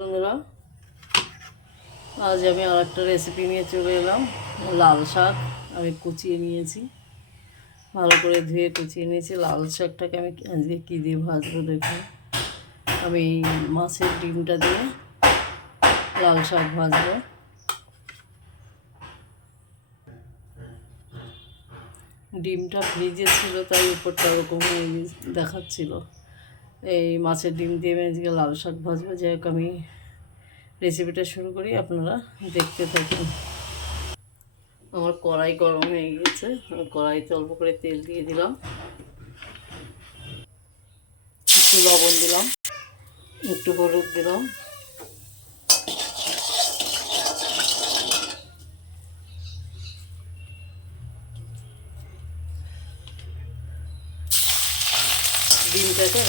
বন্ধুরা, আজ আমি আর একটা রেসিপি নিয়ে চলে এলাম। লাল শাক আমি কুচিয়ে নিয়েছি। ভালো করে ধুয়ে কুচিয়ে নিয়েছি। লাল শাকটাকে আমি আজকে কী দিয়ে ভাজবো দেখুন। আমি মাছের ডিমটা দিয়ে লাল শাক ভাজবো। ডিমটা ভিজে ছিল তাই উপরটা ওরকম দেখাচ্ছিল। এই মাছের ডিম দিয়ে আজকে লাল শাক ভাজবো। যাই হোক, আমি রেসিপিটা শুরু করি, আপনারা দেখতে থাকুন। আমার কড়াই গরম হয়ে গেছে কড়াইতে অল্প করে তেল দিয়ে দিলাম। একটু লবণ দিলাম, একটু হলুদ দিলাম। దీనికైతే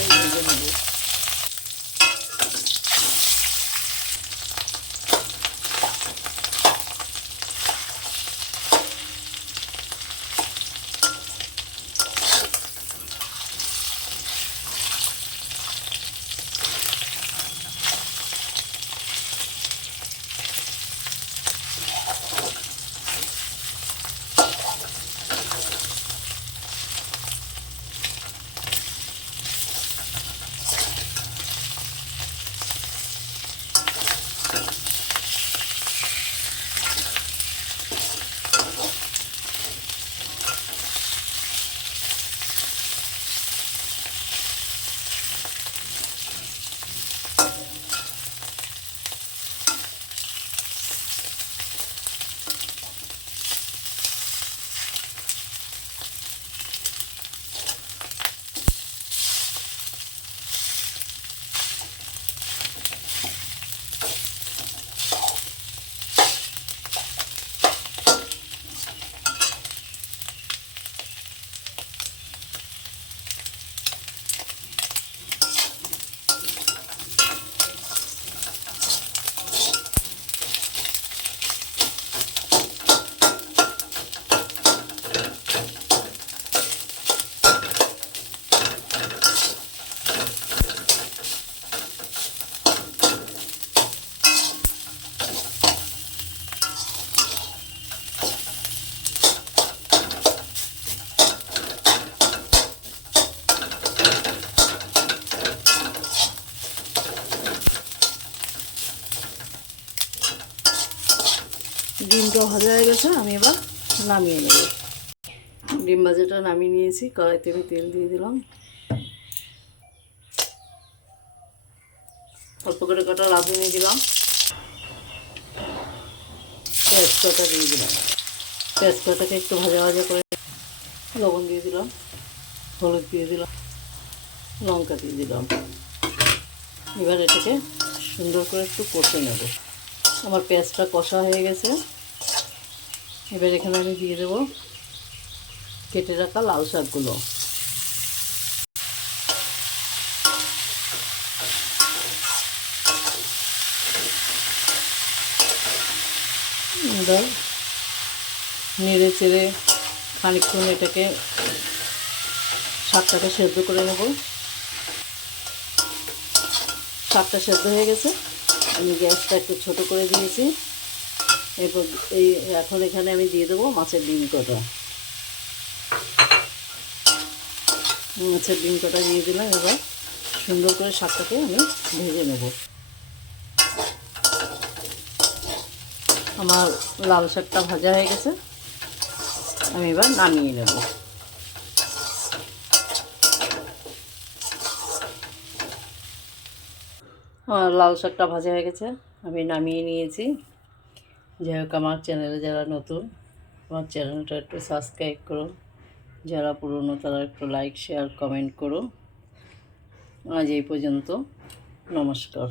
ডিমটা ভাজা হয়ে গেছে, আমি এবার নামিয়ে নেব। ডিম ভাজাটা নামিয়ে নিয়েছি, কড়াইতে আমি তেল দিয়ে দিলাম। অল্প করে কটা রাঁধুনি দিলাম। পেঁয়াজ পেঁয়াজটা দিয়ে দিলাম। পেঁয়াজটাকে একটু ভাজা ভাজা করে লবণ দিয়ে দিলাম, হলুদ দিয়ে দিলাম, লঙ্কা দিয়ে দিলাম। এবার এটাকে সুন্দর করে একটু কষে নেব। আমার পেঁয়াজটা কষা হয়ে গেছে। এবার এখানে আমি দিয়ে দেবো কেটে রাখা লাল শাকগুলো। এবার নেড়ে চেড়ে খানিকক্ষণ এটাকে শাকটাকে সেদ্ধ করে নেব। শাকটা সেদ্ধ হয়ে গেছে। আমি গ্যাসটা একটু ছোট করে দিয়েছি। এরপর এই এখন এখানে আমি দিয়ে দেবো মাছের ডিম কটা। মাছের ডিম কটা দিয়ে দিলাম এবার সুন্দর করে শাকটাকে আমি ভেজে নেব। আমার লাল শাকটা ভাজা হয়ে গেছে। আমি এবার নামিয়ে নেব। আমার লাল শাকটা ভাজা হয়ে গেছে। আমি নামিয়ে নিয়েছি। যাই হোক আমার চ্যানেলে যারা নতুন, আমার চ্যানেলটা একটু সাবস্ক্রাইব করো। যারা পুরনো, তারা একটু লাইক শেয়ার কমেন্ট করো। আজ এই পর্যন্ত, নমস্কার।